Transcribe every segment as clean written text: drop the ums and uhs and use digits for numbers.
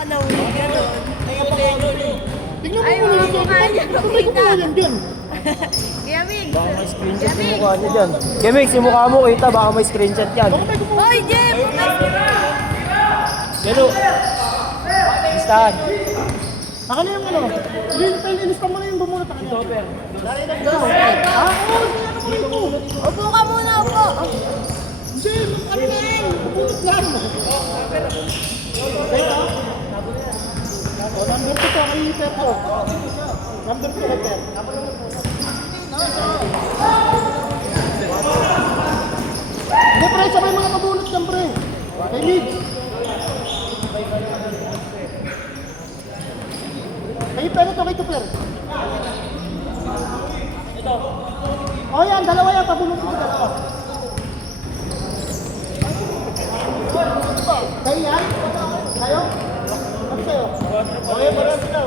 ka na ulit, gano'n. Tingnan mo Ay, muna mga yung mukha niya, Sabay ko kita. yan dyan. Kaya, Mix. Baka may screenshot yung mukha niya dyan. Gemix, yung mukha mo kita, baka may screenshot yan. Bakit tayo kumuha? Hoy, Jem! Gano? Listahan. Saka na yung ano. Ilista mo na yung bumunot. Topper. Ah, oo. Ano mo ito? Upo ka muna, upo. Hindi, ano na yan? Bumunot lang. O, number 2 to, kay Pepo. Number 2 kay Pepo. Hindi, pre, sabay mga mabunot yan, pre. Kay Migs. Kay Pero to, kay Tuper. Ito. O yan, dalawa yan, pabunot mo dalawa. Kayo yan? Kayo? Ano sa'yo? O yan, marami na.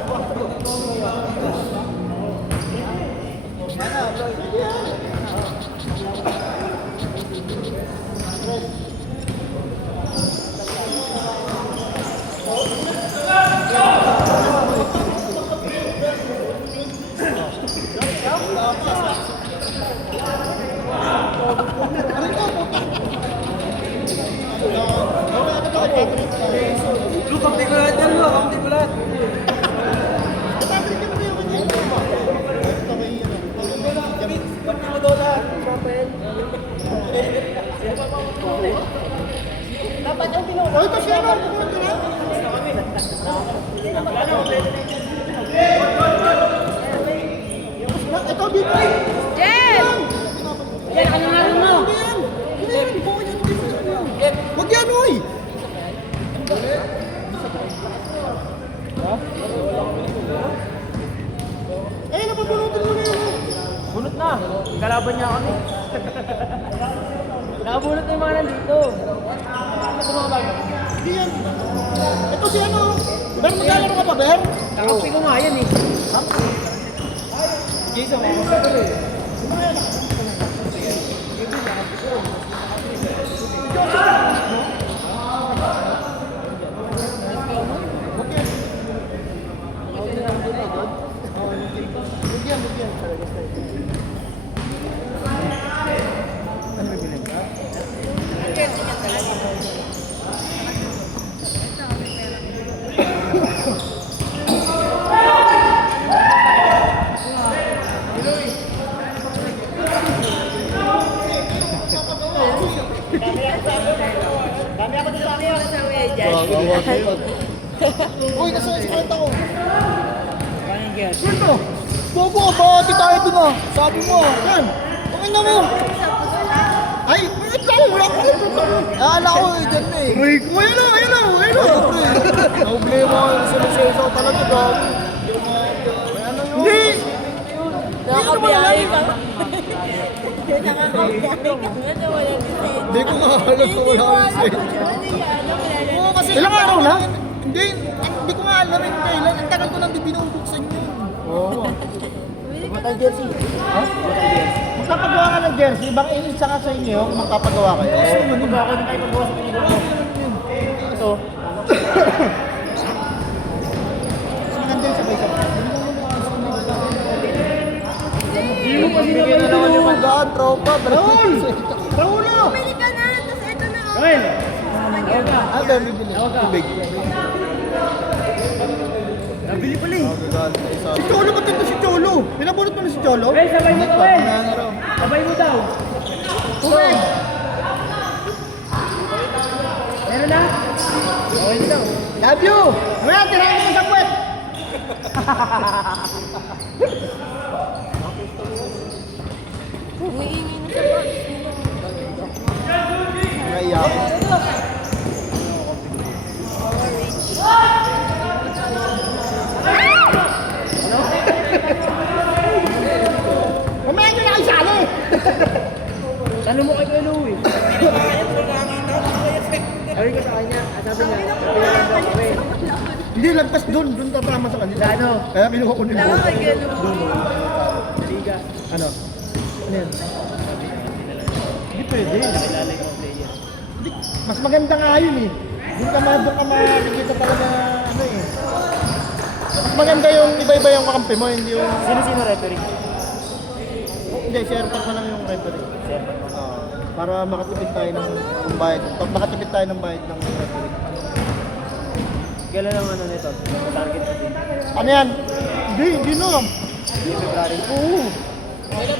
Sige yan. Lu, kamti ko lahat yan, lu. Kamti ko lahat. O ito siya na. Ito dito. Jem! Wag yan, oy! Eh, napabunutin mo na yun. Bunot na. Kalaban niya kami. Nakabunot na yung mga nandito. Hindi yan. Ito si ano. Ber, maglalaro ka pa, Ber? Kakampi ko nga yan eh. Jason, ako sa tuloy. Dami ako dito sa akin. Sa uya dyan. Uy, nasa sakit ako. Sino? Bobo, bakit tayo dun ah? Sabi mo, yan. Okay na mo. Ay, wait lang, wala ko dito. Akala ko, dyan na eh. Ray ko, ayun na, ayun na, ayun na. Problema ko sa nagsasaw talaga, gabi. Hindi. Nakakabiyahe ka. Nakakabiyahe ka. Ano, walang kasi. Hindi ko maalam kung wala ko sa Oo, kasi ilang araw na? Hindi ko nga alam yung kailan. Ang tagal ko nang binubuksan yun. Oo. Matang jersey. Ha? Magpapagawa ka ng jersey, bang isa ka sa inyo kung magpapagawa kayo? Oo, mag-iba ako din tayo pag-gawa sa kanila ko. Ito. Mas maganda yung sabay-sabay. Bigyan na naman yung magaan, tropa. Raul! Raul! Pumili ka na, tapos ito na. oh. Raul! Ah, dahil bibili. Tubig. Nabili pala eh. Si Cholo, ba't ito si Cholo? Pinabunot mo na si Cholo? Hey, sabay mo Raul! Pinangaraw. Sabay mo daw. Tubig! Meron na? Okay na daw. Love you! Mamaya, tirahin mo sa puwet! Umiingin na sa box. Naiyak. Mamaya nyo na kayo sali! Tanong mo kay Kuya Louie. Sabi ko sa kanya, sabi niya, pinaganda ko kami. Hindi, lagpas doon tatama sa kanila. Sa ano? Kaya binuha ko nila. Tama ka gano'n. Sa Liga. Ano? Ano yan? Hindi pwede. Nakilala yung mga player. Hindi, mas maganda nga yun eh. Doon ka makikita talaga ano eh. maganda yung iba-iba yung kakampi mo, hindi yung... Sino-sino referee? Hindi, share pa lang yung referee. Sir, ba't mo? Para makatipid tayo ng bayad. Makatipid tayo ng bayad ng referee. Kailan ang ano nito? Target natin. Ano yan? Hindi na lang. February. Oo. Ngayon,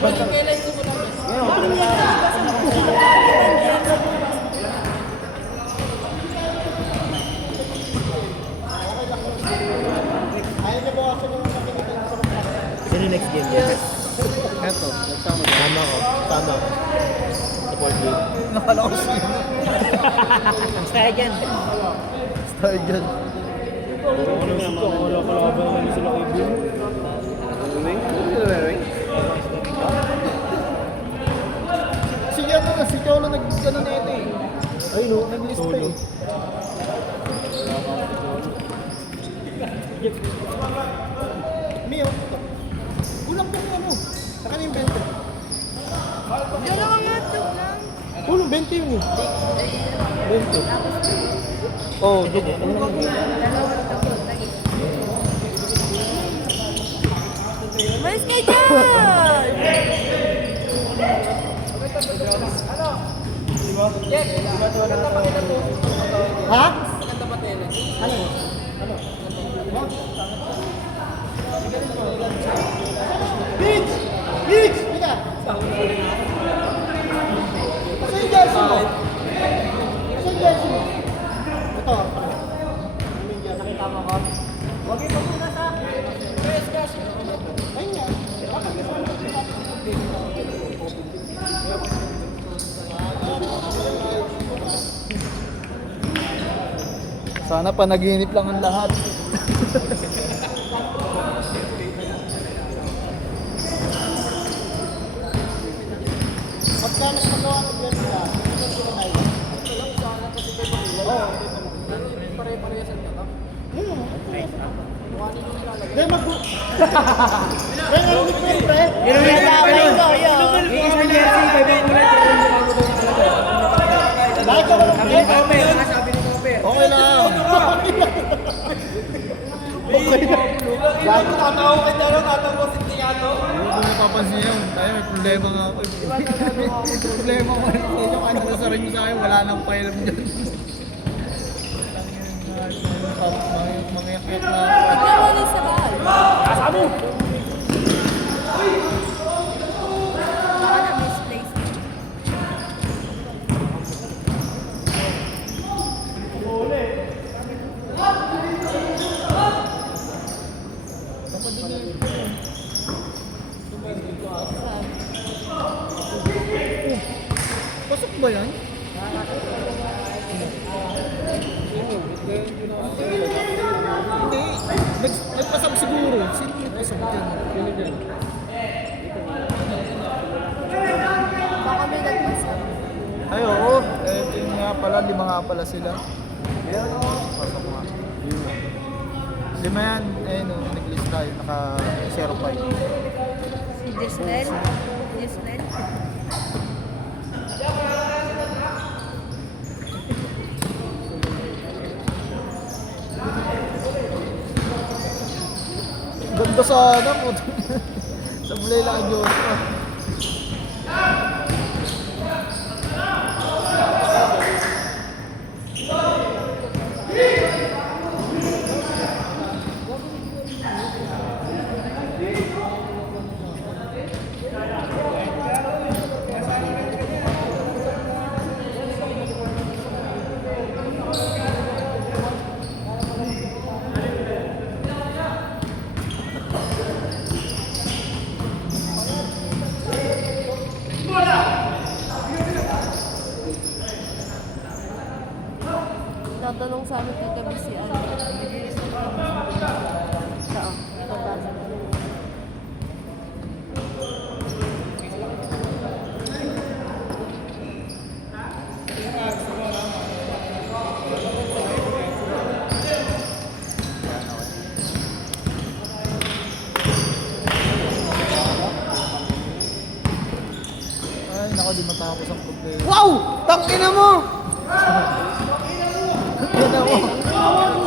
Ayaw niyo ba ako nung nakikita sa sino next game? Eto, nagsama ko. Tama ko. Tama. Support game. Nakala ko siya. Ang style dyan. Start dyan. Wala kalaban naman sila kay Bill. Si ano na, si Cholo nag-ano na ito eh. Ay no, nag-list pa eh. Mio, kulang po yung ano. Saka na yung 20. Dalawa nga ito lang. Kulang 20 yun eh. 20. Oh, dugo. Mas ka dyan! Ha? Ano? Ano? Beach! Beach! Bika! Kasi yung jersey mo? Kasi yung jersey mo? Ito. Nakita mo ko? Huwag ito muna sa... Ayun nga. Sana panaginip lang ang lahat. Pagka mas magawa ng blend ka, ano sila na yun? Oo. Pare-parehasan ka ba? Hindi, Pre, narinig mo yun, pre? Yun ang nalaway ko, yun. Yung isang jersey, may ibang kulay. Bakit ka walang pre? Sabi ni Mope. Okay lang. Okay lang. Dahil ko tatawa kayo dalaw, tatawa si Tiago. Hindi ko napapansin yun. Tayo may problema nga ako. May problema ko rin sa inyo. Kahit nasasarin nyo sa akin, wala nang pailam dyan. Mangyakyak na. Tignan mo na sa bahay. Asa mo? Baka na misplace. Pasok ba yan? Hindi. Nagpasab siguro. Sino nagpasab dyan? Baka may nagpasa. Ay, oo. Eh, yun nga pala. 5 nga pala sila. Pasok nga. Lima yan. Eh, no. Nag-list tayo. Naka-05. Si Gisnel. Gisnel. Ganda sana po. Sa bulay lang Diyos. Tatanong sa amin kagabi si ano. Saan? Pagkasa. Ay, nako, di matapos ang problema. Wow! Tangina mo! Yan ako.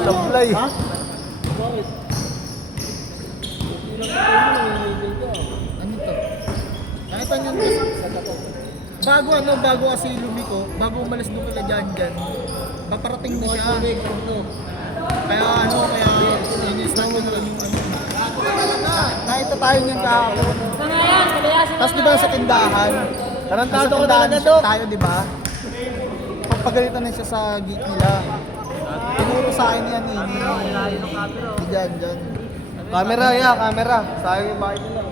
Sablay. Ha? Bakit? Ano to? Nakita niyo bago kasi lumiko, bago umalis doon kila Janjan, paparating na siya. Kaya inis-start ko na lang yung ano. Nakita tayo niyan kahapon. Tapos di ba sa tindahan? Tarantado Sa ko tindahan talaga, Dok. tayo, di ba? Pagpagalitan na siya sa gate nila. Tinuro sa akin yan eh. Ni Janjan. Camera, camera. Sayang yung bakit nila.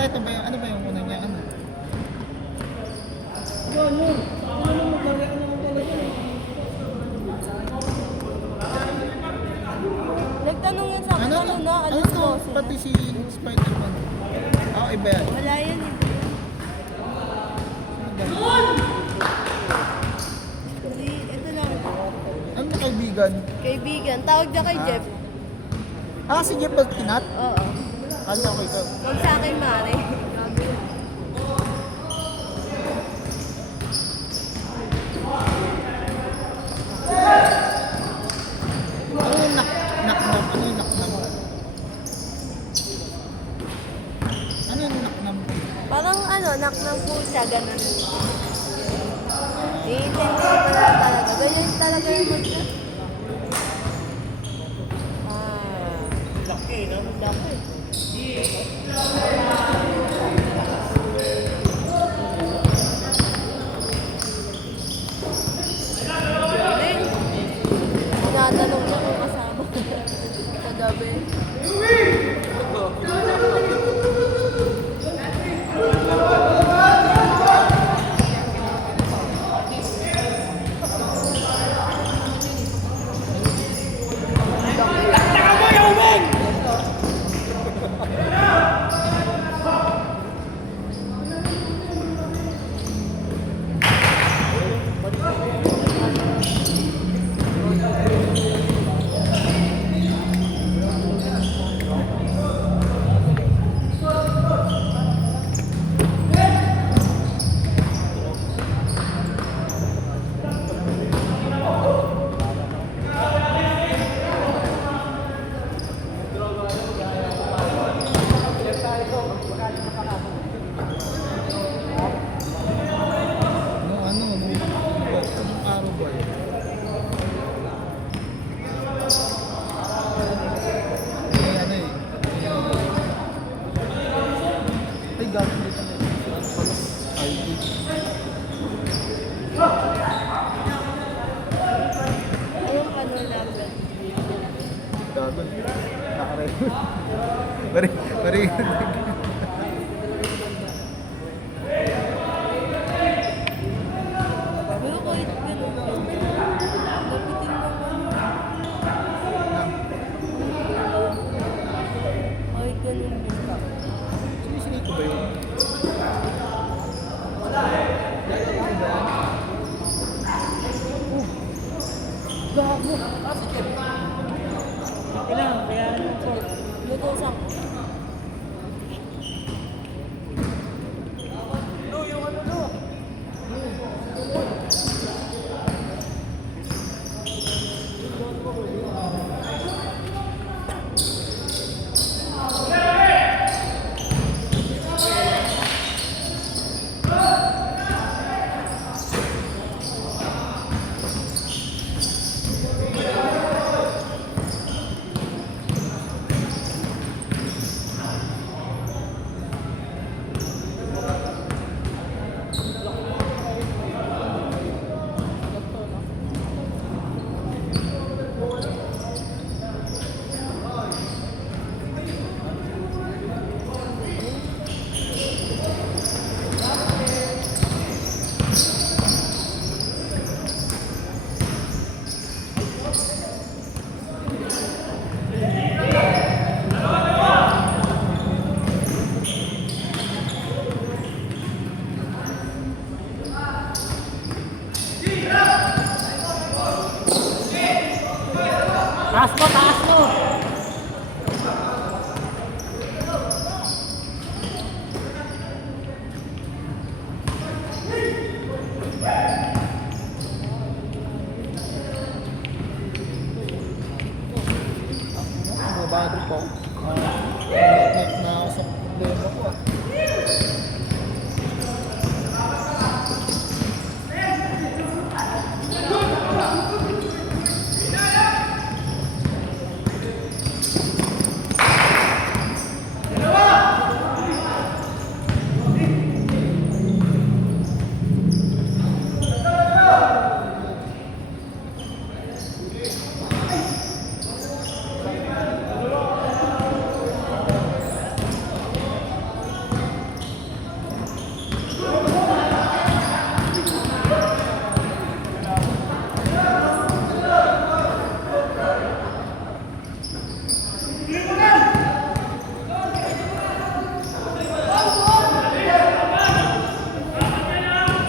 Ito ba yung, ano ba yung una niya? Ano? Nagtanong yan sa akin, Ano ano to? na, Ano alas to? 12 Pati si Spider-Man. Iba yan. Wala yan eh. Hindi, ito lang. Ano na kaibigan? Kaibigan, tawag niya kay Jeff. Si Jeff Baltinat? Oo. Kala ko ikaw. Huwag sa akin, Mare. Ano yung naknam? Ano yung naknam? Ano yung naknam? Parang ano, naknang po siya, ganun. I-intend ko pa lang talaga. Ganyan talaga yung mag- Laki, no? Laki. Galing. Tinatanong niya kung kasama. Kagabi. Anong araw ba yun? Ano eh. Ay, gagawin dito na. ID. Ayun pa nun namin. Gagawin. Nakarecord. Pari. Pero kahit ganun, lapitin lang ano. Kahit ganun din. Sinisingit ko ba yun? Lutusan ko. Taas mo, taas mo! nababagod po. Na ako sa problema ko.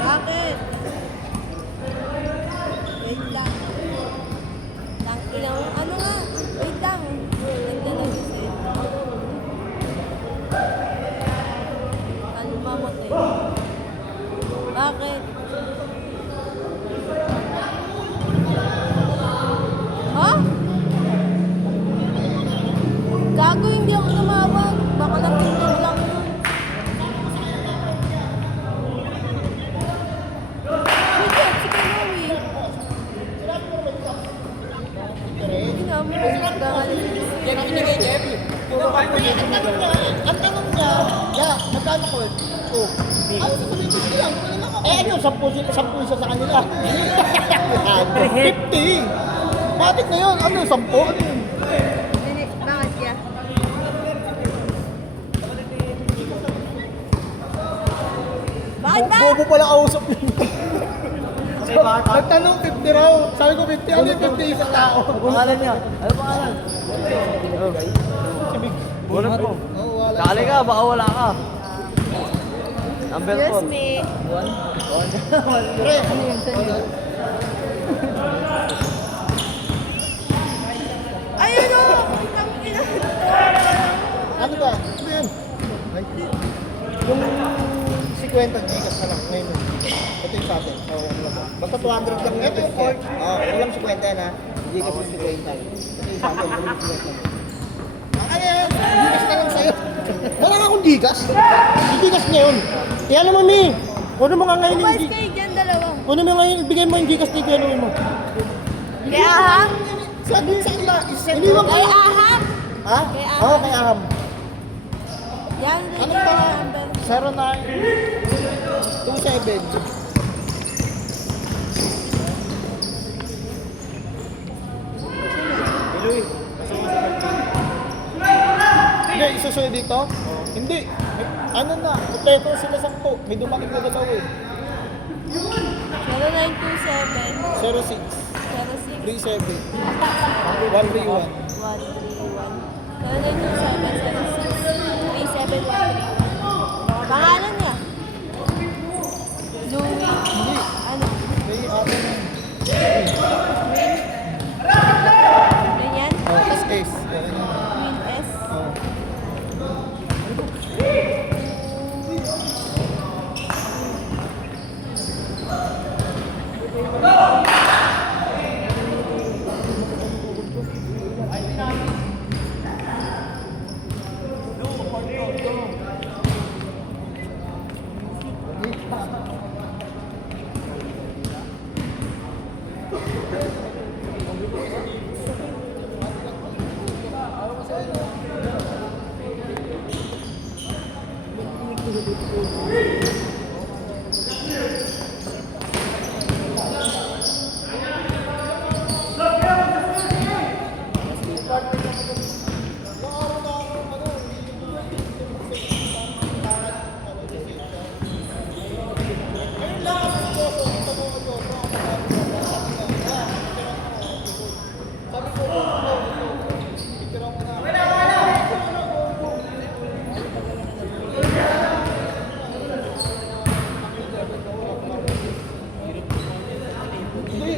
Bakit? Wait lang. Tangina mo. Ano nga? Wait lang. Ganda lang yung sa'yo. Ano mamatay? Bakit? Ha? Gago, hindi ako tumawag. Baka napindot lang yun. Sige, sige, Noe. Hindi nga mo. Ang tanong niya, magkano ko? Oh. Ano sasabihin ko sila? Ano, 10 isa sa kanila. 50. Matik na yun. Ano, 10? Ano yun? Hindi, bakit kaya? Bakit ba? Bobo pala kausap yun. Nagtanong 50 raw. Sabi ko 50. Ano yung 50 isang tao? Pangalan niya. Ano pangalan? Bunot mo. Oo, wala. Dali ka, baka wala ka. Number Excuse 4. me. Pre, Ano yun sa'yo? Ayun o! Tangina. ano ba? Ano yan? Yung 50 gigas na lang ngayon. Ito yung sa atin. Basta 200 lang. Ito yung port. Walang 50 yan ha. Gigas yung 50. Ito yung sa atin. Walang 50. Ay, gigas na lang sa'yo. Wala nga akong gigas. Yung gigas niya yun. Kaya naman eh. Kuno mo nga ngayon yung Umayos gigas. kayo dyan, dalawa. Kuno mo ngayon, bigay mo yung gigas ni Kuya mo. Kay Aham? Sa kanila. Iniwan ko. Kay Aham? Ha? Kay Aham. Oo, kay Aham. Yan, Anong rin pa? number. 0927. Hindi, isusunod dito? Hindi. Ano na, kumpleto sila 10. May dumating na dalawa eh. 0927 06 06 37 131. 131. Pangalan niya? Louie? Hindi. Ano? May ate na. Ganyan? Tapos S. Queen S? Hindi.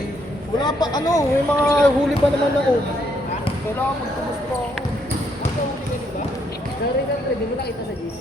Wala pa, ano, may mga huli pa naman ako. Kailangan magtubos pa ako. Sorry ka, pwede mo nakita sa GC?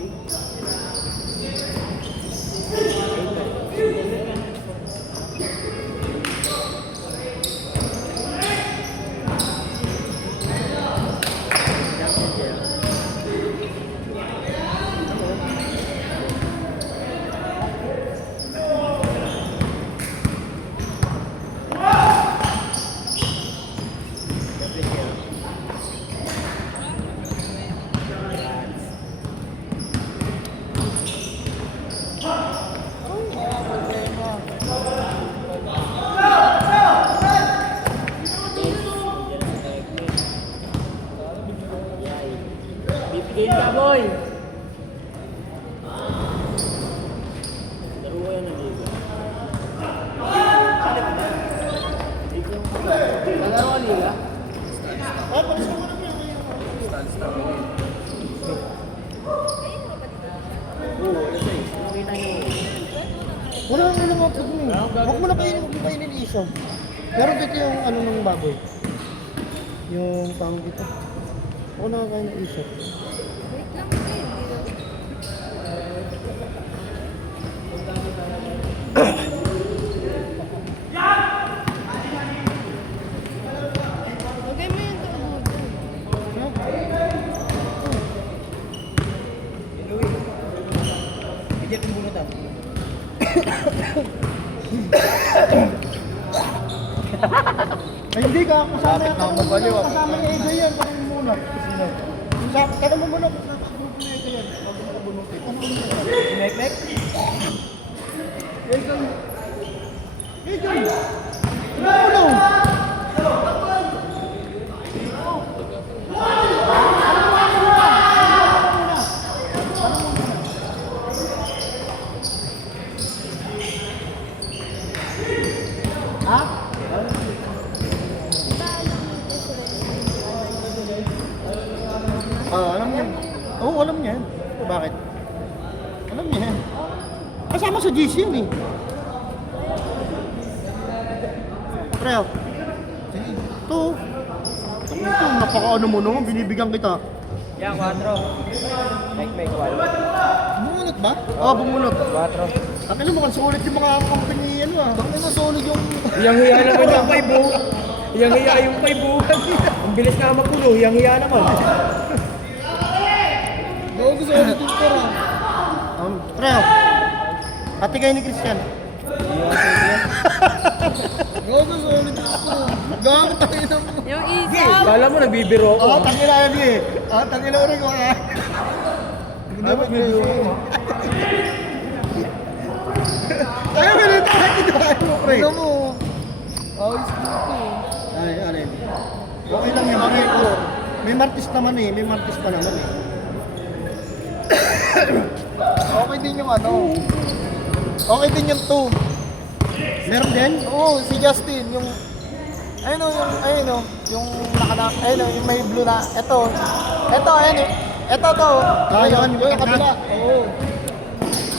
Nalaro ka liga? Ah, palis ka muna, pre. Wala kang ilang mga mo. Huwag mo na kainin isaw. Meron dito yung ano ng baboy. Yung pang dito. Huwag na kain ng isaw. Wait lang kayo. Lagay mo yung tubo dyan. Bigyan mo muna daw. Ay, hindi ka kasama yan. Kasama yung AJ yan. Tanong mo muna. Tanong mo muna. Grupo ni AJ yan. Huwag mo kabunutin. Tanong mo muna. Mek-mek? AJ! AJ! Ano? Ha? Alam niya. Oo, alam niya. Bakit? Alam niya. Kasama sa GC yun eh. Preo. Ito. Ito, napaka-ano mo no? Binibigyan kita. Yan, 4. Mek-mek, 4. Bumunot ba? Oo, bumunot. 4. Akin mo, mukhang solid yung mga company ano ah. Bakit na solid yung... Hiyang-hiya naman yung 5 buwan. Hiyang-hiya yung 5 buwan. Ang bilis nga mapuno, hiyang-hiya naman. Gago solid yung pera. Preo. Pati kayo ni Christian. Gago solid yung pera. Gago tayo na mo. Yung isaw. Kala mo, nagbibiro ako. Oo, tangina yan eh. Tangina rin ko ah. Hindi mo bibiro. Ayaw mo rin tayo dito mo, pre. Ano mo? Ayos dito. Ay. Okay lang yan, okay ko. May martis naman eh, may martis pa naman eh. Okay din yung ano. Okay din yung 2. Meron din? Oo, si Justin, yung yung yung may blue na, ito, ito to. Ayun, yung kabila. Oo.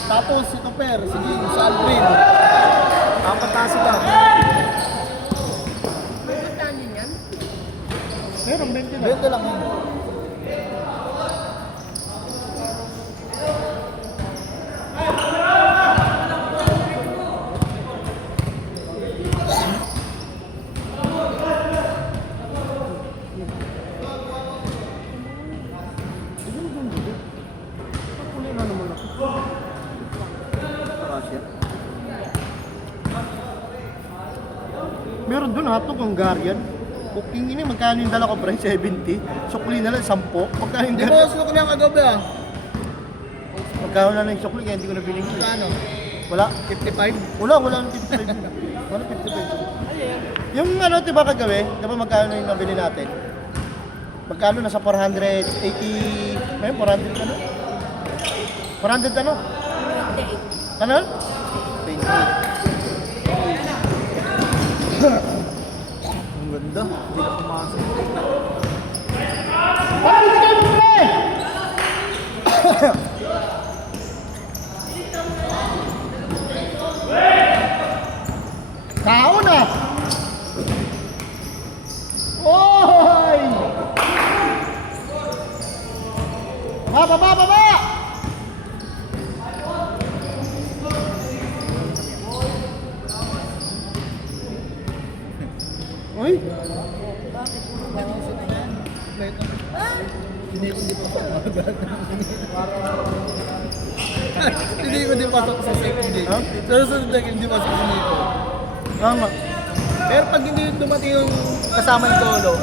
Tapos si Tupper, sige, sa Aldrin. Apat na sila. Magkano yan? Meron, 20 lang. 20 lang yun. Meron doon hotdog Hungarian. Cooking ini, magkano yung dala ko pre? 70. Sukli na lang, 10. Magkano yung dala? Hindi mo sukli ang kagabi ah. Magkano na lang yung sukli kaya hindi ko na binigay. Magkano? Wala? 55? Wala nang 55. Wala 55. Yung ano, diba kagabi? Diba magkano yung nabili natin? Magkano? Nasa 480... Ayun, 400 ano? 400 ano? Ano? 28. Ang ganda. Hindi na pumasok. Ay, hindi kayo pre! Tao na! Oy! Baba! Uy! Hindi ko din pasok sa second day. Susunod na hindi pasok sa Nico. Tama. Pero pag hindi dumating yung kasama ni Tolo,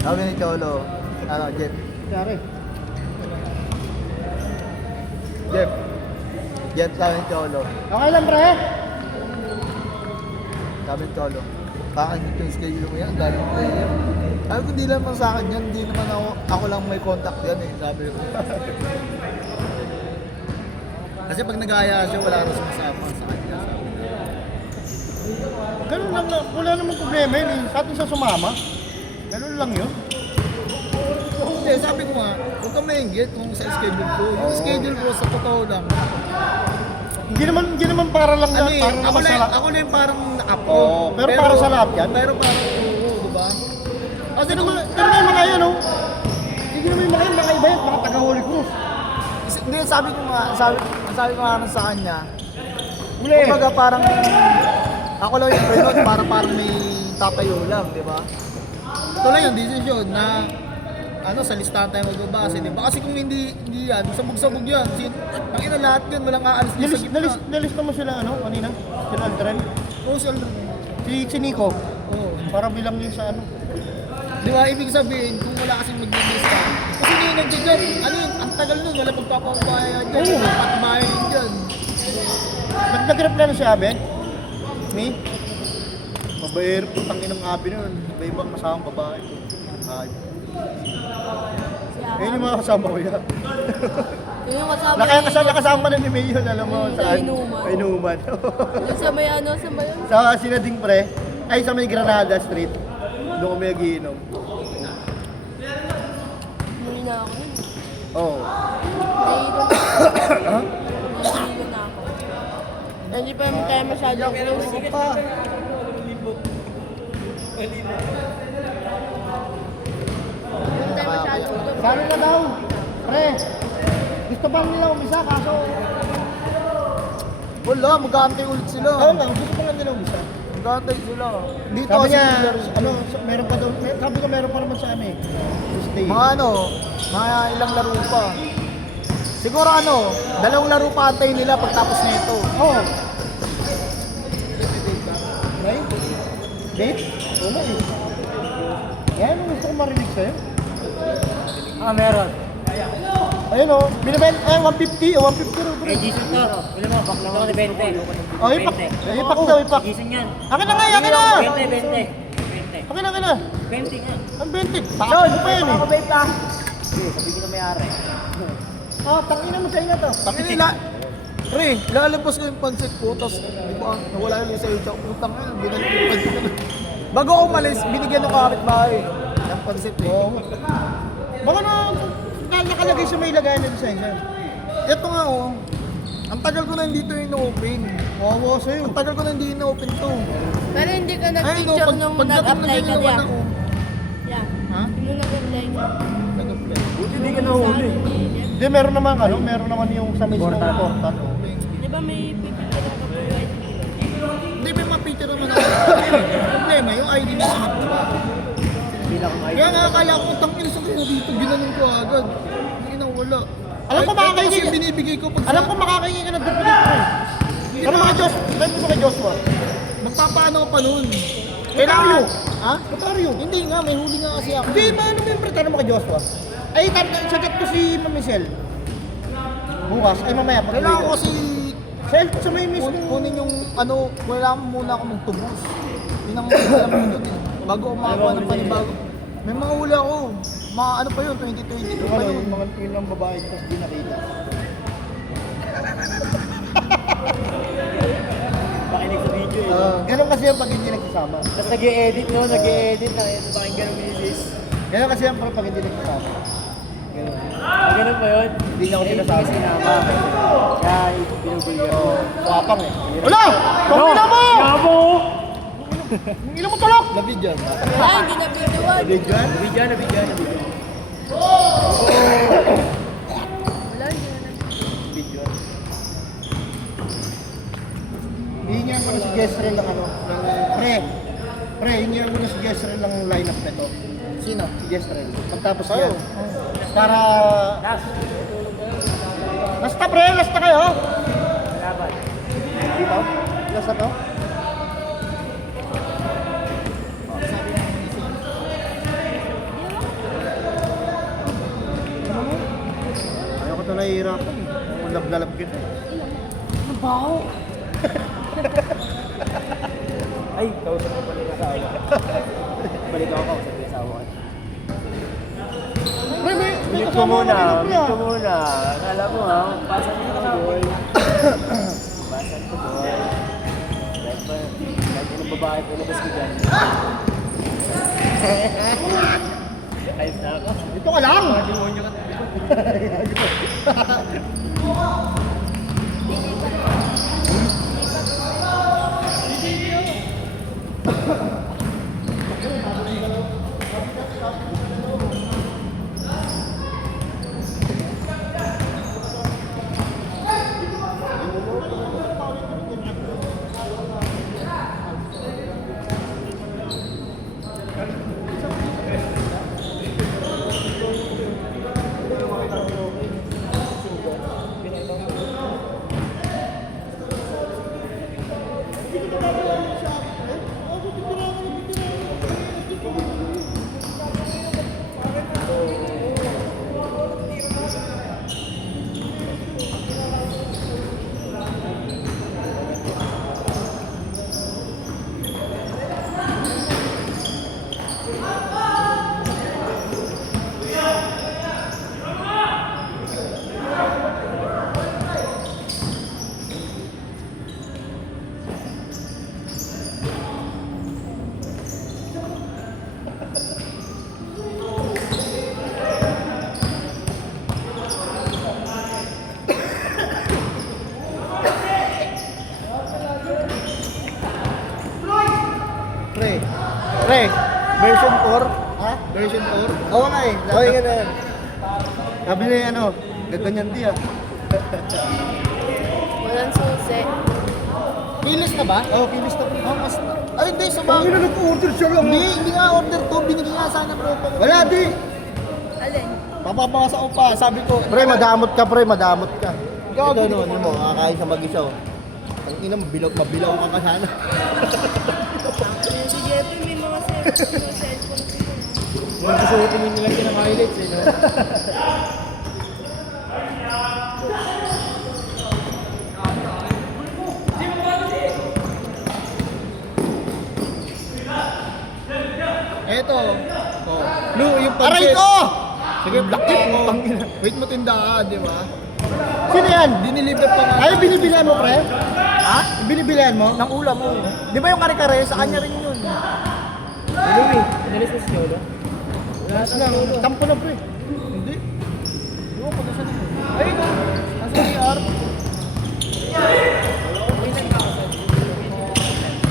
Sabi ni Cholo, Jeff. Jeff, Yan, sabi ni Cholo. Okay lang, pre. Sabi ni Cholo. Kakagit yung schedule mo yan, galing ko yan. Sabi ko, di naman sa akin yan, hindi naman ako lang may contact yan eh, sabi ko. Kasi pag nag-aaya siya, wala na sumasama sa kanya. Ganun lang, wala namang problema yun eh. Sa atin siya sumama. Ganun lang yun. Hindi, sabi ko nga, huwag ka maingit kung sa schedule ko. Yung schedule ko, sa totoo lang. Hindi naman para lang Ano eh, para ako naman sa lang, lahat. ako lang yung parang nakapo. Oo, pero para sa lahat yan? Pero parang oo, di ba? Kasi naman yung mga yan, oh. Hindi naman yung mga yan, mga iba yan, mga taga-Holy Cruz. Hindi, sabi ko nga rin sa kanya. Uli. Kumbaga parang, ako lang yung pre para parang may tatayo lang, di ba? Ito lang yung decision na sa listahan tayo magbabase, di ba? Kasi kung hindi yan, sabog-sabog yan. Ang ina lahat yan, walang aalis din sa gitna. Nalista mo sila, kanina? Sila Aldrin? Oo, si Aldrin. Si Nico? Oo. Para bilang yun sa ano. Di ba, ibig sabihin, kung wala kasing maglilista, kasi hindi yung nagdidyan, ang tagal nun, wala pagpapabayad dyan, Oo. at bahay dyan. Nag-reply na si Aben? Me? Mabayar po tangin ng Aben nun. Iba-ibang kasamang babae. Ay. Ayun yung mga kasama ko yan. Yung yung kasama Nakasama na ni Mayon, alam mo, Sa saan? inuman. Sa inuman. Yung sa may sa may Sa Sinading Pre, ay sa may Granada Street. Doon kami nagiinom. Muli na ako nun. Oo. Naiinom na ako. Naiinom na ako. Hindi pa naman tayo masyadong close. Ako pa. Hindi tayo masyadong close. Saan na daw? Pre, gusto bang nila umisa kaso... Wala, mag-aantay ulit sila. Ayun lang, gusto pa lang nila umisa. Mag-aantay sila. Dito Sabi kasi niya, laro sila. meron pa daw, sabi ko meron pa naman sa ano eh. Stay. Mga ilang laro pa. Siguro 2 laro pa antayin nila pagtapos nito. Oo. Right? Date? Oo na eh. Yan, gusto ko marinig sa'yo. Meron. Ayun o, binibent, 150 o 150 rin. Eh, Jason to. Wala mo, bakla ko na 20. Oh, ipak daw, ipak. Jason yan. Akin na nga, akin na! 20. Akin na, akin na. 20 nga. Ang 20. Takot ko pa yun eh. Sabi ko na may ari. Tangina mo sa inyo to. Takin nila. Pre, lalabas ko yung pansit ko, tapos nawala yung sa'yo, tsaka utang na, binalik ko yung pansit na. Bago ako umalis, binigyan ng kapitbahay ng pansit eh. Oo. Baka nakalagay sa may lagayan ng design. Ito nga ang tagal ko na hindi ito ino-open. Wawa sa'yo. Ang tagal ko na hindi ino-open to. Pero hindi ka Ay, nag-picture nung pagdating na nag-apply ka ginawa niya. ako. Yeah. Ha? Nung nag-apply ka. Nag-apply. Hindi ka nahuli. Hindi, meron naman yung sa mismo Portal. portal. Di ba may pipicture ka provide? Hindi, may mga picture naman ako. Ang problema, yung ID na Bilang ay. Kaya nga akala ko, tangin sa kanya dito, ginanon ko agad. Hindi na wala. Alam ko, Kahit makakaigil. kasi yung binibigay ko pag Alam ko makakaingin ka ng duplicate ko eh. Ano mga Diyos? Ano mo kay Joshua? magpapaano ko pa nun. Kailangan. Ha? Notaryo. Hindi nga, may huli nga kasi ako. Hindi, maano mo yung pretano mo kay Joshua? Ay, sagat ko si Ma'am Michelle. Bukas, ay mamaya. Pag Kailangan ko kasi sa may mismo. kunin yung kailangan muna ako magtubos. Yun ang alam ko dun eh. Bago ako makakuha ng panibago. May mga huli ako. Mga pa yun, 2022 pa yun. Yung mga ilang babae tapos di nakita. Pakinig sa video eh. Ganun kasi yung pag hindi nagsasama. Tapos nag-i-edit no, nag-i-edit na yun. Pakinggan ng misis. Ganun kasi yung pag hindi nagsasama. Ganun. Ganun pa yun? Hindi niya ako sinasabi. Sinama. Kaya binubulyo. Wapang eh. Wala! Pamina mo! Yabo! Ang ina mo tulok! Nabidyan. Wala, hindi na videoan. Bigyan? Nabidyan. Wala, hindi na Bigyan. Hihingihan ko na si Jezreel ng Pre, hihingihan ko na si Jezreel ng lineup nito. Sino? Si Jezreel. Pagtapos Sa'yo? yan. Para... Lasta pre, lasta kayo! Laban. Dito? Lasta to? Ayaw ko ito nahihirapan. Kung lalab kita. Baho! Ay, kausap ko pala yung asawa. Balik ako kausap yung asawa ko. May Mute ko kasama muna, ka mute ko muna. Akala mo ha, pasan ko na boy. Pasan ko boy. Kahit anong babae ko labas ko dyan. Ayos na ako. Ito ka lang! Mga demonyo ka. Pre, version 4. Ha? Version 4. Oo nga eh. Okay ka na yan. Sabi niya ano, gaganyan di ah. Walang susi. Kilis na ba? Oh, kinis na. Oh, mas... Ay, hindi. Sa Ang ina nag-order siya lang. Hindi nga order to. Binigyan nga sana bro. Wala di. Alin? Papapasa ko pa. Sabi ko, Pre, madamot ka pre, madamot ka. Gago, Ito hindi no, ko ano mo, kakain sa mag-isa oh. Ang ina, mabilaw ka ka sana. Si Jeffrey may mga cellphone sila. Magsusuotin yung nilang pinaka-highlights eh. No? eto. Oh. Lu, yung Aray pancit. ko! Sige, laki mo. Wait mo tindahan, di ba? Sino yan? Diniliver ko nga. Ay, binibilihan mo pre? Ha? Binibilihan mo? Ng ulam mo. Di ba yung kare-kare? Sa kanya rin yun. Anyway, inalis mo si Yolo? Last lang, tampo na pre. Hindi. Di ba pag-isa na? Ayun o. Nasa ER.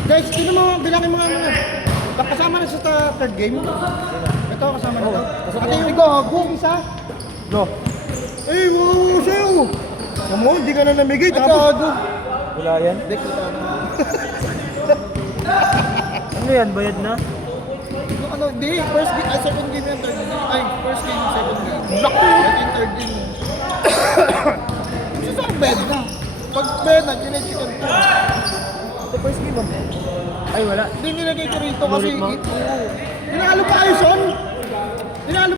Guys, sino mo, bilangin mga ano. Kasama na sa third game. Ito, kasama na to. Ate yung gago, isa. No. Eh, wow, sa'yo. Mo, hindi ka na namigay. Ay, Tapos, gago. Wala yan? Ano yan? Bayad na? Ano, di. First game, second game yung third game. Ay, first game, second game. Black to. At yung third game. Isa sa bed na. Pag bed na, kinichikan ko. Ito first game ba? Ay, wala. Hindi nilagay ko rito kasi... Ulit mo? Tinalo pa kayo, son! Tinalo